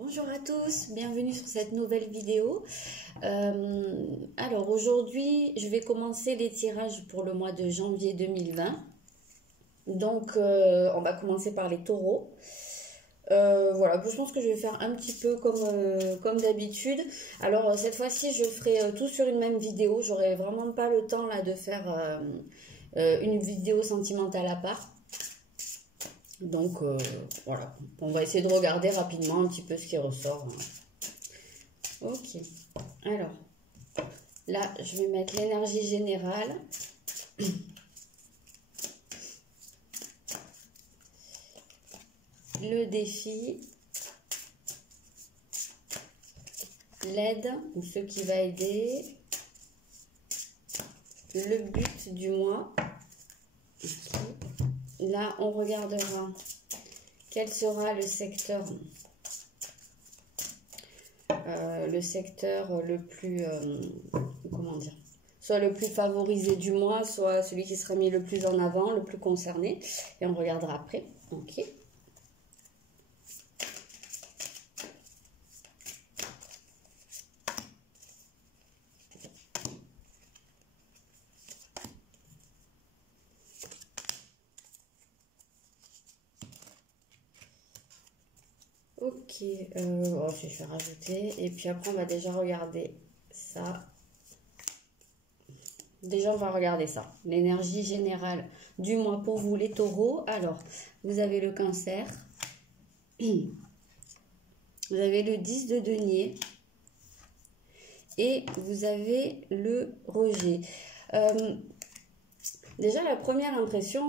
Bonjour à tous, bienvenue sur cette nouvelle vidéo. Alors aujourd'hui, je vais commencer les tirages pour le mois de janvier 2020. Donc, on va commencer par les taureaux. Voilà, je pense que je vais faire un petit peu comme d'habitude. Alors, cette fois-ci, je ferai tout sur une même vidéo. J'aurai vraiment pas le temps là de faire une vidéo sentimentale à part. Donc, voilà, on va essayer de regarder rapidement un petit peu ce qui ressort. Ok, alors, là, je vais mettre l'énergie générale. Le défi. L'aide, ou ce qui va aider. Le but du mois. Okay. Là, on regardera quel sera le secteur le plus, comment dire, soit le plus favorisé du mois, soit celui qui sera mis le plus en avant, le plus concerné. Et on regardera après. Ok. Ok, je vais rajouter. Et puis après, on va déjà regarder ça. Déjà, on va regarder ça. L'énergie générale du mois pour vous, les taureaux. Alors, vous avez le cancer. Vous avez le 10 de denier. Et vous avez le rejet. Déjà, la première impression,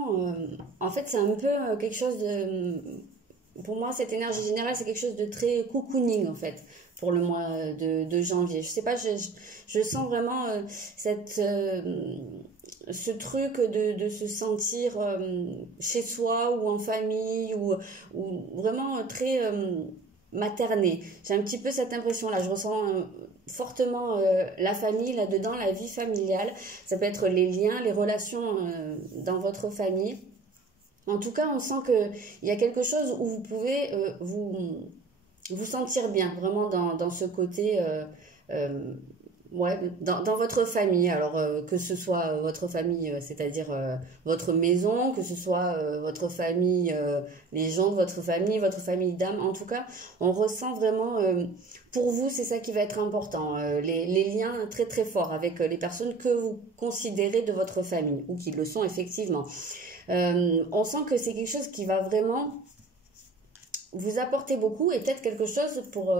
en fait, c'est un peu quelque chose de... Pour moi, cette énergie générale, c'est quelque chose de très cocooning, en fait, pour le mois de janvier. Je sais pas, je sens vraiment ce truc de se sentir chez soi ou en famille ou vraiment très materné. J'ai un petit peu cette impression-là. Je ressens fortement la famille là-dedans, la vie familiale. Ça peut être les liens, les relations dans votre famille. En tout cas, on sent qu'il y a quelque chose où vous pouvez vous sentir bien, vraiment dans ce côté, ouais, dans votre famille. Alors, que ce soit votre famille, c'est-à-dire votre maison, que ce soit votre famille, les gens de votre famille d'âme. En tout cas, on ressent vraiment, pour vous, c'est ça qui va être important. Les liens très très forts avec les personnes que vous considérez de votre famille, ou qui le sont effectivement. On sent que c'est quelque chose qui va vraiment vous apporter beaucoup et peut-être quelque chose pour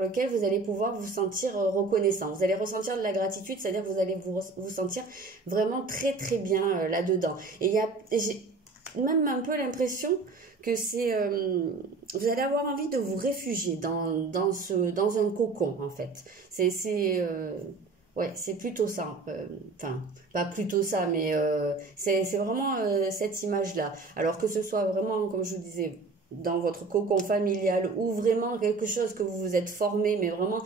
lequel vous allez pouvoir vous sentir reconnaissant. Vous allez ressentir de la gratitude, c'est-à-dire que vous allez vous sentir vraiment très très bien là-dedans. Et j'ai même un peu l'impression que vous allez avoir envie de vous réfugier dans un cocon en fait. Ouais, c'est plutôt ça. Enfin, pas plutôt ça, mais c'est vraiment cette image-là. Alors que ce soit vraiment, comme je vous disais, dans votre cocon familial ou vraiment quelque chose que vous vous êtes formé, mais vraiment,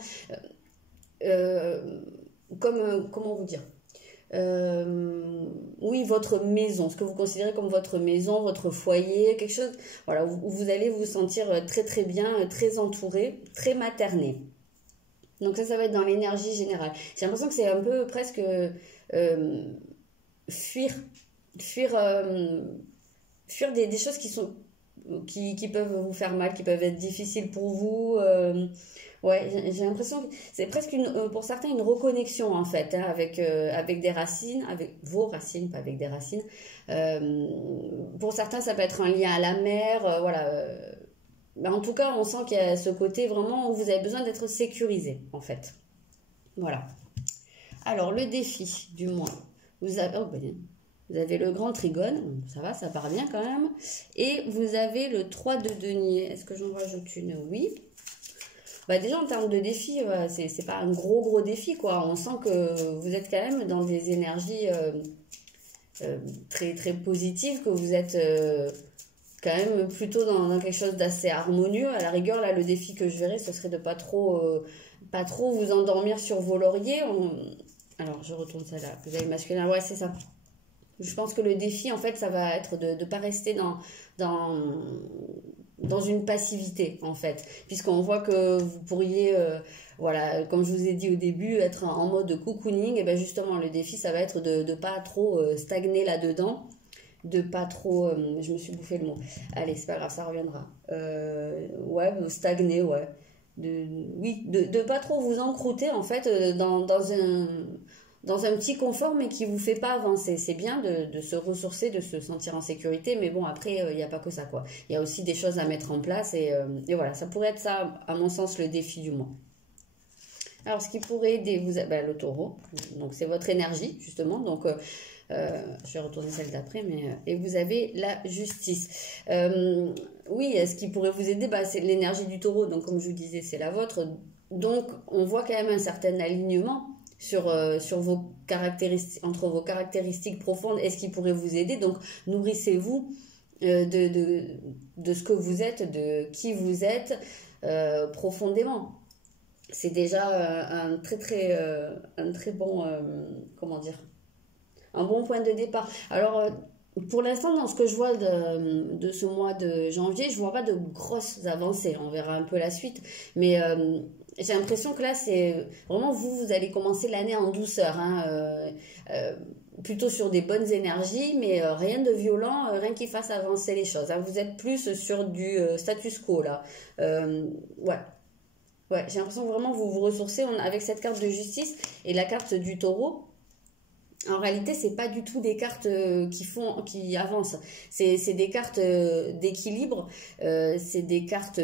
comment vous dire, oui, votre maison, ce que vous considérez comme votre maison, votre foyer, quelque chose, voilà, où vous allez vous sentir très très bien, très entouré, très materné. Donc ça va être dans l'énergie générale. J'ai l'impression que c'est un peu presque fuir des choses qui peuvent vous faire mal, qui peuvent être difficiles pour vous. Ouais, j'ai l'impression que c'est presque pour certains une reconnexion en fait, hein, avec des racines, avec vos racines, pas avec des racines. Pour certains, ça peut être un lien à la mer, voilà. Mais en tout cas, on sent qu'il y a ce côté vraiment où vous avez besoin d'être sécurisé, en fait. Voilà. Alors, le défi du mois. Vous avez le grand trigone, ça va, ça part bien quand même. Et vous avez le 3 de denier. Est-ce que j'en rajoute une? Oui. Bah déjà, en termes de défi, c'est pas un gros défi, quoi. On sent que vous êtes quand même dans des énergies très, très positives, que vous êtes... quand même plutôt dans quelque chose d'assez harmonieux. À la rigueur, là, le défi que je verrais, ce serait de pas trop vous endormir sur vos lauriers. Alors, je retourne ça là. Vous avez masculin, ouais, c'est ça. Je pense que le défi, en fait, ça va être de ne pas rester dans, dans une passivité, en fait. Puisqu'on voit que vous pourriez, voilà, comme je vous ai dit au début, être en mode cocooning. Et bien justement, le défi, ça va être de ne pas trop stagner là-dedans. De pas trop... je me suis bouffé le mot. Allez, c'est pas grave, ça reviendra. Ouais, stagner, ouais. Oui, de pas trop vous encrouter, en fait, dans un petit confort, mais qui vous fait pas avancer. C'est bien de se ressourcer, de se sentir en sécurité, mais bon, après, il n'y a pas que ça, quoi. Il y a aussi des choses à mettre en place, et voilà, ça pourrait être ça, à mon sens, le défi du mois. Alors, ce qui pourrait aider, le taureau, donc c'est votre énergie, justement, donc... je vais retourner celle d'après, et vous avez la justice. Oui, ce qui pourrait vous aider, c'est l'énergie du taureau, donc comme je vous disais, c'est la vôtre. Donc, on voit quand même un certain alignement sur vos caractéristiques, entre vos caractéristiques profondes et ce qui pourrait vous aider. Donc, nourrissez-vous de ce que vous êtes, de qui vous êtes profondément. C'est déjà un très bon, comment dire, un bon point de départ. Alors, pour l'instant, dans ce que je vois de ce mois de janvier, je ne vois pas de grosses avancées. On verra un peu la suite. Mais j'ai l'impression que là, c'est vraiment vous allez commencer l'année en douceur. Hein, plutôt sur des bonnes énergies, mais rien de violent, rien qui fasse avancer les choses. Hein. Vous êtes plus sur du status quo, là. Ouais. Ouais, j'ai l'impression que vraiment vous vous ressourcez avec cette carte de justice et la carte du taureau. En réalité, c'est pas du tout des cartes qui avancent. C'est des cartes d'équilibre. C'est des cartes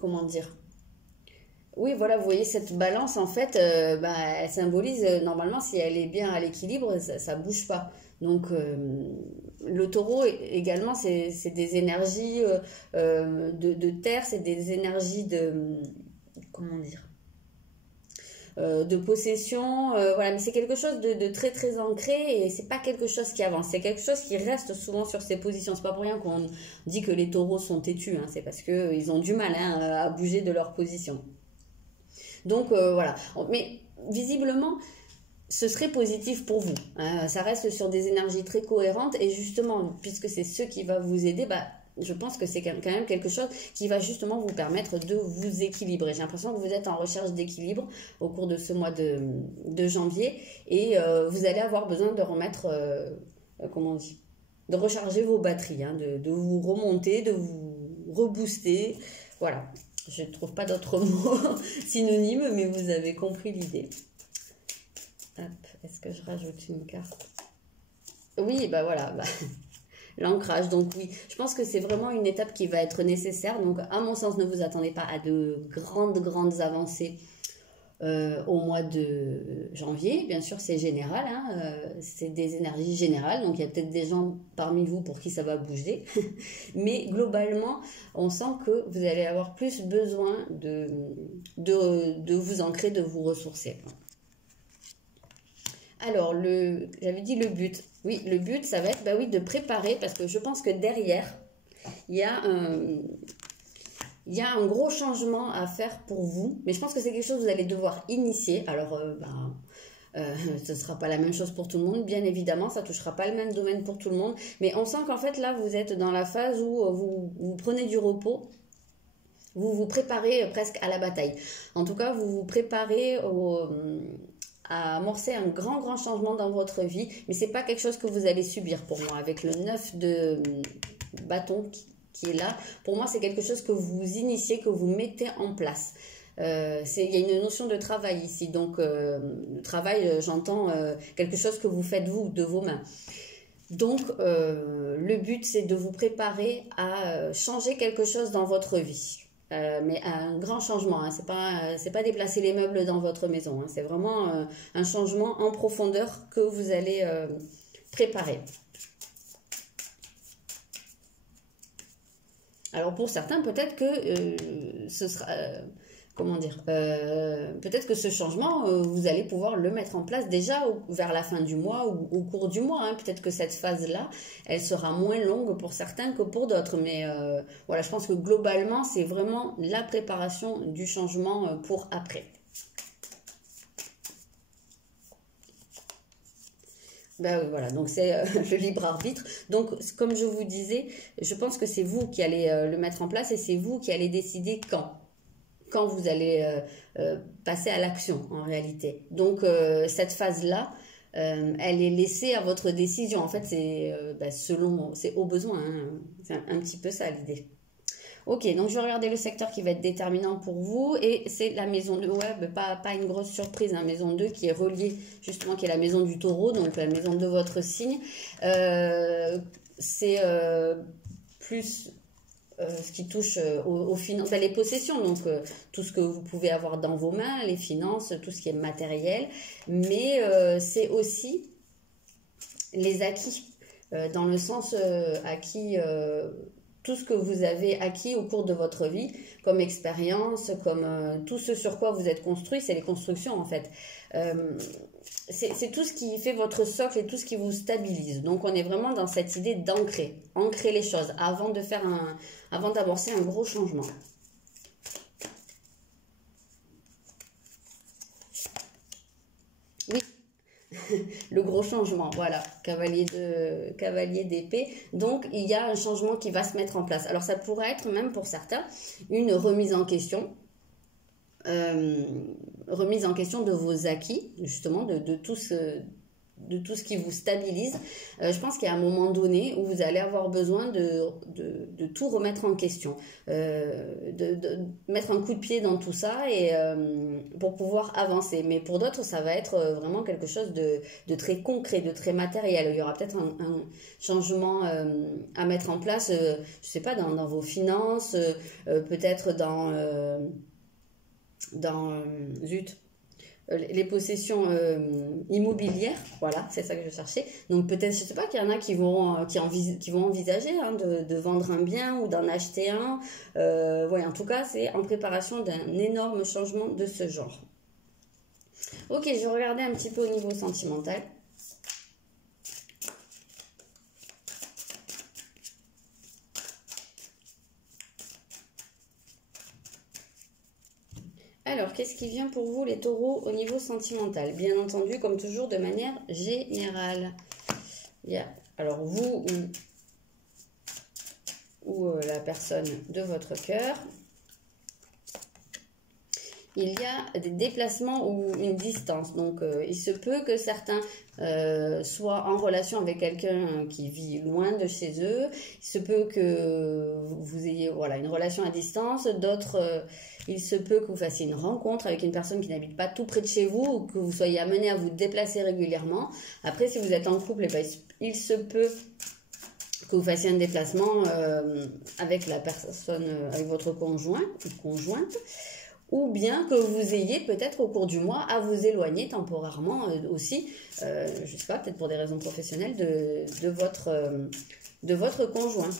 comment dire. Oui, voilà, vous voyez cette balance en fait, elle symbolise normalement si elle est bien à l'équilibre, ça bouge pas. Donc le taureau également, c'est des énergies de terre, c'est des énergies comment dire. De possession, voilà, mais c'est quelque chose de très très ancré et c'est pas quelque chose qui avance, c'est quelque chose qui reste souvent sur ses positions. C'est pas pour rien qu'on dit que les taureaux sont têtus, hein, c'est parce que ils ont du mal à bouger de leur position. Donc voilà, mais visiblement ce serait positif pour vous, hein. Ça reste sur des énergies très cohérentes et justement puisque c'est ce qui va vous aider, je pense que c'est quand même quelque chose qui va justement vous permettre de vous équilibrer. J'ai l'impression que vous êtes en recherche d'équilibre au cours de ce mois de janvier et vous allez avoir besoin de remettre, comment on dit, de recharger vos batteries, hein, de vous remonter, de vous rebooster. Voilà, je ne trouve pas d'autres mots synonymes, mais vous avez compris l'idée. Hop, est-ce que je rajoute une carte? Oui, voilà, l'ancrage, donc oui, je pense que c'est vraiment une étape qui va être nécessaire. Donc, à mon sens, ne vous attendez pas à de grandes avancées au mois de janvier. Bien sûr, c'est général, hein, c'est des énergies générales. Donc, il y a peut-être des gens parmi vous pour qui ça va bouger. Mais globalement, on sent que vous allez avoir plus besoin de vous ancrer, de vous ressourcer. Alors, j'avais dit le but. Oui, le but, ça va être de préparer, parce que je pense que derrière, il y a un gros changement à faire pour vous. Mais je pense que c'est quelque chose que vous allez devoir initier. Alors, ce ne sera pas la même chose pour tout le monde, bien évidemment. Ça ne touchera pas le même domaine pour tout le monde. Mais on sent qu'en fait, là, vous êtes dans la phase où vous prenez du repos. Vous vous préparez presque à la bataille. En tout cas, vous vous préparez à amorcer un grand changement dans votre vie, mais c'est pas quelque chose que vous allez subir pour moi. Avec le 9 de bâton qui est là, pour moi c'est quelque chose que vous initiez, que vous mettez en place. Il y a une notion de travail ici, donc le travail, j'entends quelque chose que vous faites vous, de vos mains. Donc le but c'est de vous préparer à changer quelque chose dans votre vie. Mais un grand changement, hein. C'est pas déplacer les meubles dans votre maison, hein. C'est vraiment un changement en profondeur que vous allez préparer. Alors pour certains, peut-être que ce sera... comment dire, peut-être que ce changement, vous allez pouvoir le mettre en place déjà vers la fin du mois ou au cours du mois. Hein. Peut-être que cette phase-là, elle sera moins longue pour certains que pour d'autres. Mais voilà, je pense que globalement, c'est vraiment la préparation du changement pour après. Ben oui, voilà, donc c'est le libre arbitre. Donc, comme je vous disais, je pense que c'est vous qui allez le mettre en place et c'est vous qui allez décider quand vous allez passer à l'action en réalité. Donc, cette phase-là, elle est laissée à votre décision. En fait, c'est c'est au besoin, hein. C'est un petit peu ça l'idée. Ok, donc je vais regarder le secteur qui va être déterminant pour vous et c'est la maison 2, ouais, mais pas une grosse surprise, hein, maison 2 qui est reliée justement, qui est la maison du taureau, donc la maison de votre signe. C'est plus ce qui touche aux finances, les possessions, donc tout ce que vous pouvez avoir dans vos mains, les finances, tout ce qui est matériel, mais c'est aussi les acquis, dans le sens acquis, tout ce que vous avez acquis au cours de votre vie, comme expérience, comme tout ce sur quoi vous êtes construit, c'est les constructions en fait. C'est tout ce qui fait votre socle et tout ce qui vous stabilise. Donc on est vraiment dans cette idée ancrer les choses avant d'amorcer un gros changement. Oui, le gros changement, voilà, cavalier d'épée. Donc il y a un changement qui va se mettre en place. Alors ça pourrait être même pour certains une remise en question. Remise en question de vos acquis, justement, de tout ce qui vous stabilise. Je pense qu'il y a un moment donné où vous allez avoir besoin de tout remettre en question, de mettre un coup de pied dans tout ça et pour pouvoir avancer. Mais pour d'autres, ça va être vraiment quelque chose de très concret, de très matériel. Il y aura peut-être un changement à mettre en place, je ne sais pas, dans vos finances, peut-être zut, les possessions immobilières, voilà, c'est ça que je cherchais. Donc peut-être, je sais pas, qu'il y en a qui vont envisager hein, de vendre un bien ou d'en acheter un. Ouais, en tout cas, c'est en préparation d'un énorme changement de ce genre. Ok, je vais regarder un petit peu au niveau sentimental. Alors, qu'est-ce qui vient pour vous, les taureaux, au niveau sentimental? Bien entendu, comme toujours, de manière générale. Alors, vous ou la personne de votre cœur, il y a des déplacements ou une distance. Donc, il se peut que certains soient en relation avec quelqu'un qui vit loin de chez eux. Il se peut que vous ayez une relation à distance. D'autres, il se peut que vous fassiez une rencontre avec une personne qui n'habite pas tout près de chez vous ou que vous soyez amené à vous déplacer régulièrement. Après, si vous êtes en couple, il se peut que vous fassiez un déplacement avec la personne, avec votre conjoint ou conjointe. Ou bien que vous ayez peut-être au cours du mois à vous éloigner temporairement aussi, je ne sais pas, peut-être pour des raisons professionnelles, de votre conjoint.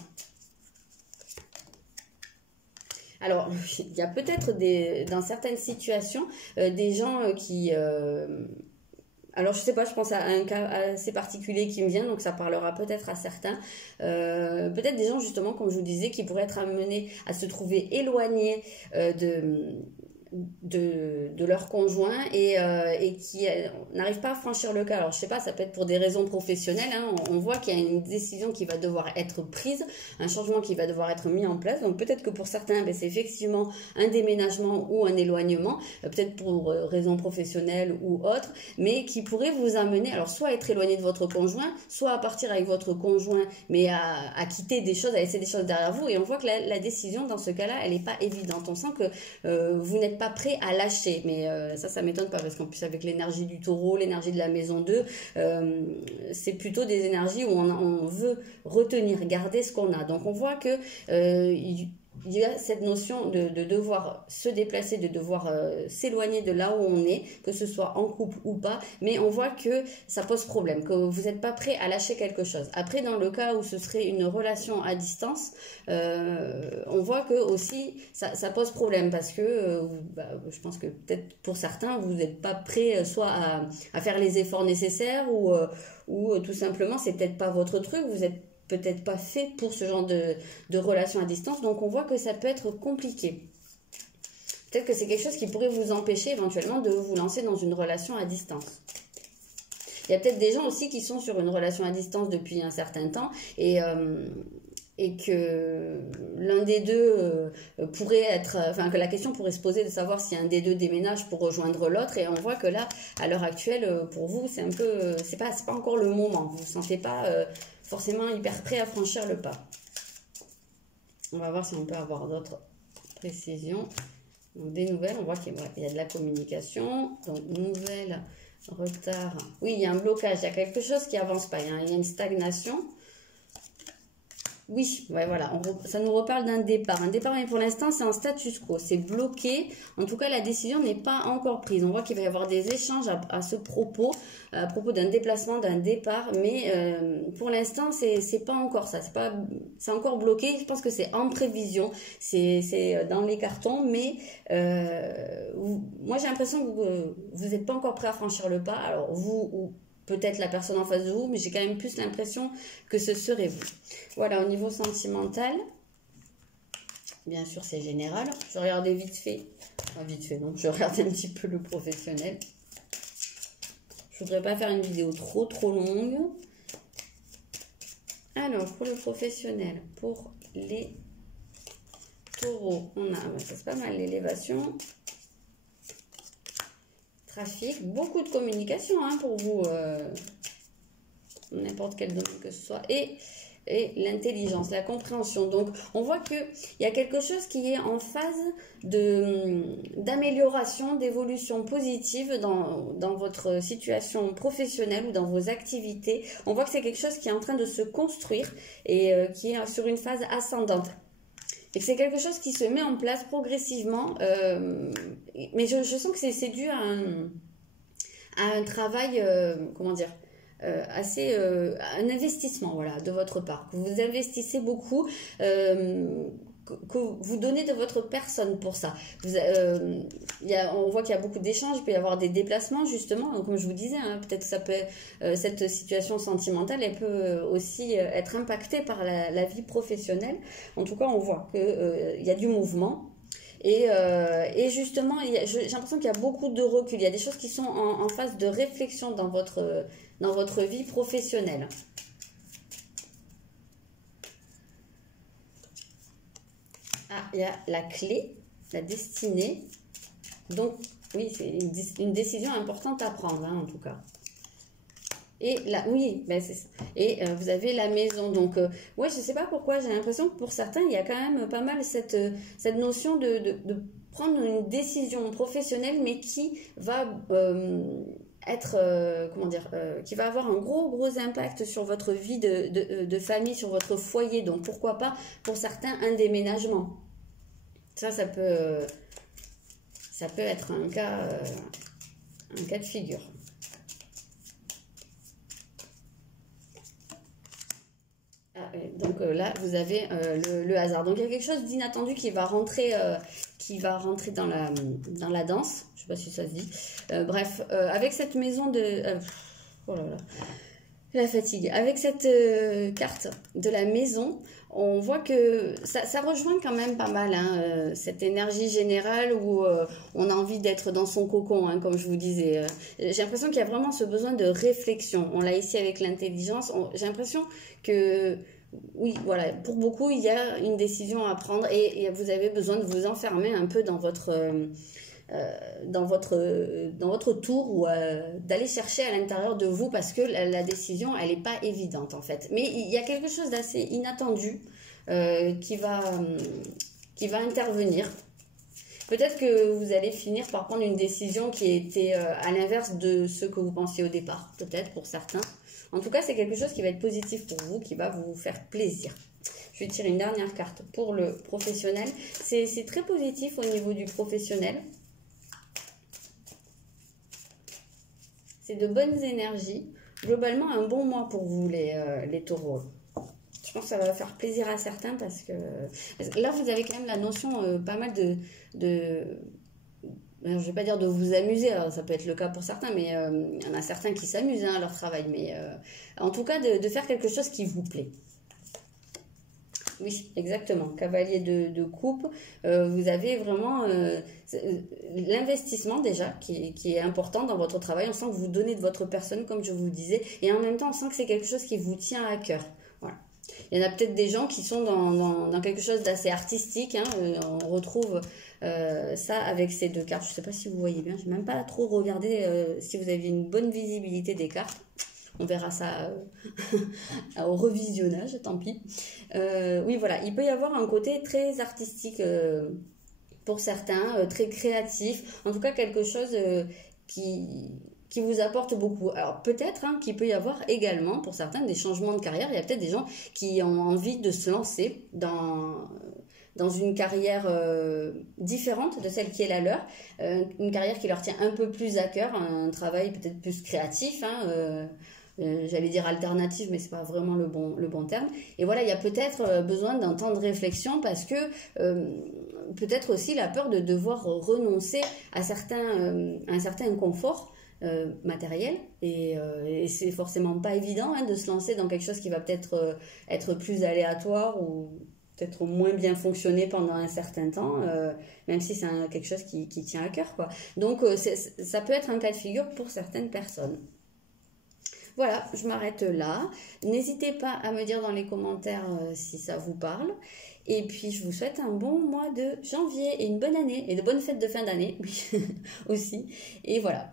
Alors, il y a peut-être dans certaines situations des gens qui... alors, je sais pas, je pense à un cas assez particulier qui me vient, donc ça parlera peut-être à certains. Peut-être des gens, justement, comme je vous disais, qui pourraient être amenés à se trouver éloignés de leur conjoint et qui n'arrivent pas à franchir le cas. Alors, je sais pas, ça peut être pour des raisons professionnelles. Hein, on voit qu'il y a une décision qui va devoir être prise, un changement qui va devoir être mis en place. Donc, peut-être que pour certains, c'est effectivement un déménagement ou un éloignement, peut-être pour raisons professionnelles ou autres, mais qui pourrait vous amener, alors, soit à être éloigné de votre conjoint, soit à partir avec votre conjoint, mais à quitter des choses, à laisser des choses derrière vous. Et on voit que la décision, dans ce cas-là, elle n'est pas évidente. On sent que vous n'êtes pas prêt à lâcher, mais ça m'étonne pas parce qu'en plus avec l'énergie du taureau, l'énergie de la maison 2, c'est plutôt des énergies où on veut retenir, garder ce qu'on a. Donc on voit que il y a cette notion de devoir se déplacer, de devoir s'éloigner de là où on est, que ce soit en couple ou pas, mais on voit que ça pose problème, que vous n'êtes pas prêt à lâcher quelque chose. Après, dans le cas où ce serait une relation à distance, on voit que aussi ça pose problème parce que je pense que peut-être pour certains, vous n'êtes pas prêt soit à faire les efforts nécessaires ou tout simplement, c'est peut-être pas votre truc, vous êtes peut-être pas fait pour ce genre de relation à distance, donc on voit que ça peut être compliqué. Peut-être que c'est quelque chose qui pourrait vous empêcher éventuellement de vous lancer dans une relation à distance. Il y a peut-être des gens aussi qui sont sur une relation à distance depuis un certain temps et que l'un des deux pourrait être, enfin que la question pourrait se poser de savoir si un des deux déménage pour rejoindre l'autre, et on voit que là, à l'heure actuelle, pour vous, c'est un peu, c'est pas encore le moment, vous vous sentez pas forcément hyper prêt à franchir le pas. On va voir si on peut avoir d'autres précisions. Donc des nouvelles, on voit qu'il y a de la communication, donc nouvelles, retard, oui il y a un blocage, il y a quelque chose qui avance pas, il y a une stagnation. Oui, ouais, voilà, ça nous reparle d'un départ. Un départ, mais pour l'instant, c'est en status quo, c'est bloqué. En tout cas, la décision n'est pas encore prise. On voit qu'il va y avoir des échanges à ce propos, à propos d'un déplacement, d'un départ, mais pour l'instant, c'est pas encore ça. C'est encore bloqué. Je pense que c'est en prévision, c'est dans les cartons, mais moi, j'ai l'impression que vous n'êtes pas encore prêt à franchir le pas. Alors, vous peut-être la personne en face de vous, mais j'ai quand même plus l'impression que ce serait vous. Voilà, au niveau sentimental, bien sûr, c'est général. Je regardais vite fait. Enfin, vite fait, non. Je regardais un petit peu le professionnel. Je voudrais pas faire une vidéo trop longue. Alors, pour le professionnel, pour les taureaux, on a, c'est pas mal l'élévation. Trafic, beaucoup de communication hein, pour vous, n'importe quel domaine que ce soit, et l'intelligence, la compréhension. Donc, on voit qu'il y a quelque chose qui est en phase d'amélioration, d'évolution positive dans votre situation professionnelle ou dans vos activités. On voit que c'est quelque chose qui est en train de se construire et qui est sur une phase ascendante. Et que c'est quelque chose qui se met en place progressivement, mais je sens que c'est dû à un travail, comment dire, un investissement, voilà, de votre part. Que vous investissez beaucoup, que vous donnez de votre personne pour ça. On voit qu'il y a beaucoup d'échanges, il peut y avoir des déplacements justement, donc, comme je vous disais, hein, peut-être que ça peut, cette situation sentimentale, elle peut aussi être impactée par la vie professionnelle. En tout cas, on voit qu'il y a du mouvement. Et justement, j'ai l'impression qu'il y a beaucoup de recul, il y a des choses qui sont en phase de réflexion dans votre vie professionnelle. Ah, il y a la clé, la destinée. Donc, oui, c'est une décision importante à prendre, hein, en tout cas. Et là, oui, ben c'est ça. Et vous avez la maison. Donc, ouais, je ne sais pas pourquoi, j'ai l'impression que pour certains, il y a quand même pas mal cette notion de prendre une décision professionnelle, mais qui va comment dire, qui va avoir un gros impact sur votre vie de famille, sur votre foyer. Donc pourquoi pas pour certains un déménagement. Ça peut être un cas de figure. Donc là vous avez le hasard. Donc il y a quelque chose d'inattendu qui va rentrer dans la danse. Je sais pas si ça se dit. Bref, avec cette maison de... oh là là, la fatigue. Avec cette carte de la maison, on voit que ça rejoint quand même pas mal hein, cette énergie générale où on a envie d'être dans son cocon, hein, comme je vous disais. J'ai l'impression qu'il y a vraiment ce besoin de réflexion. On l'a ici avec l'intelligence. J'ai l'impression que... oui, voilà, pour beaucoup, il y a une décision à prendre et vous avez besoin de vous enfermer un peu dans votre tour ou d'aller chercher à l'intérieur de vous parce que la décision, elle n'est pas évidente en fait. Mais il y a quelque chose d'assez inattendu qui va intervenir. Peut-être que vous allez finir par prendre une décision qui était à l'inverse de ce que vous pensiez au départ, peut-être pour certains. En tout cas, c'est quelque chose qui va être positif pour vous, qui va vous faire plaisir. Je vais tirer une dernière carte pour le professionnel. C'est très positif au niveau du professionnel. C'est de bonnes énergies. Globalement, un bon mois pour vous, les taureaux. Je pense que ça va faire plaisir à certains parce que là, vous avez quand même la notion pas mal de je ne vais pas dire de vous amuser, alors ça peut être le cas pour certains, mais il y en a certains qui s'amusent à leur travail. Mais en tout cas, de faire quelque chose qui vous plaît. Oui, exactement. Cavalier de coupe, vous avez vraiment l'investissement déjà qui est important dans votre travail. On sent que vous donnez de votre personne, comme je vous disais, et en même temps, on sent que c'est quelque chose qui vous tient à cœur. Voilà. Il y en a peut-être des gens qui sont dans quelque chose d'assez artistique, hein. On retrouve ça avec ces deux cartes. Je ne sais pas si vous voyez bien, je n'ai même pas trop regardé si vous avez une bonne visibilité des cartes. On verra ça au revisionnage, tant pis. Oui, voilà, il peut y avoir un côté très artistique pour certains, très créatif. En tout cas, quelque chose qui vous apporte beaucoup. Alors peut-être hein, qu'il peut y avoir également pour certains des changements de carrière. Il y a peut-être des gens qui ont envie de se lancer dans une carrière différente de celle qui est la leur, une carrière qui leur tient un peu plus à cœur, un travail peut-être plus créatif, hein, j'allais dire alternative, mais c'est pas vraiment le bon terme. Et voilà, il y a peut-être besoin d'un temps de réflexion parce que peut-être aussi la peur de devoir renoncer à un certain confort matériel et c'est forcément pas évident hein, de se lancer dans quelque chose qui va peut-être être plus aléatoire ou peut-être moins bien fonctionner pendant un certain temps, même si c'est quelque chose qui tient à cœur, quoi. Donc ça peut être un cas de figure pour certaines personnes. Voilà, je m'arrête là. N'hésitez pas à me dire dans les commentaires si ça vous parle. Et puis, je vous souhaite un bon mois de janvier et une bonne année et de bonnes fêtes de fin d'année, oui, aussi. Et voilà.